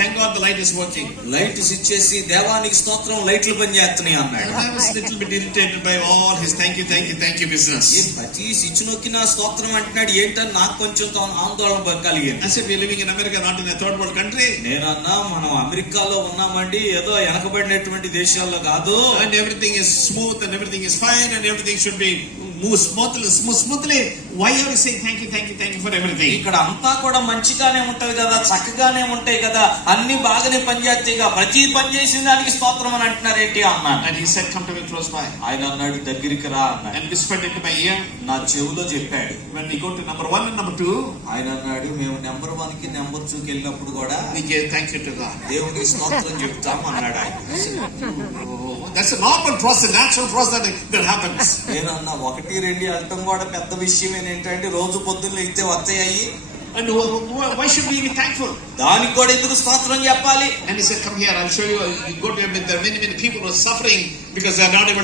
thank God the light is working. Light ఇచ్చేసి దేవానికి స్తోత్రం లైట్లు పని చేస్తున్నాయి అన్నాడు. I was a little bit irritated by all his thank you business. ఈ ప్రతి స్విచ్ నొక్కినా స్తోత్రం అంటున్నాడు ఏంటని నాకు కొంచెం ఆందోళన కలిగింది. I said we are living in America, not in a third world country. నేనన్నా మనం అమెరికాలో ఉన్నామండి, ఏదో వెనకబడినటువంటి దేశాల్లో కాదు. And everything is smooth and everything is fine and everything should be move smoothly. Why are you saying thank you for everything? ఇక్కడ అంతా కూడా మంచిగానే ఉంటది కదా, చక్కగానే ఉంటాయి కదా, అన్ని బాగానే పనిచేస్తాయిగా, ప్రతి పని చేసిన దానికి స్తోత్రం అని అంటున్నారేంటి అన్నాను. And he said, come to me close by. ఆయన అన్నాడు దగ్గరికి రా అన్నాడు. And whispered into my ear. నా చెవిలో చెప్పాడు. When we go to number 1 and number 2, ఆయన అన్నాడు మేము నెంబర్ 1 కి నెంబర్ 2 కి వెళ్ళినప్పుడు కూడా we give thank you to God. దేవునికి స్తోత్రం చెప్తాం అన్నాడు ఆయన. That's a normal process, natural process that happens. నేనన్నా 1 2 అనటం కూడా పెద్ద విషయం ఏంటంటే రోజు పొద్దున్న లేస్తే వస్తాయి. And why should we be thankful? దానికి కూడా ఎందుకు స్తోత్రం చెప్పాలి? And he said, come here, I'll show you. You go to there are many people who are suffering because they are not able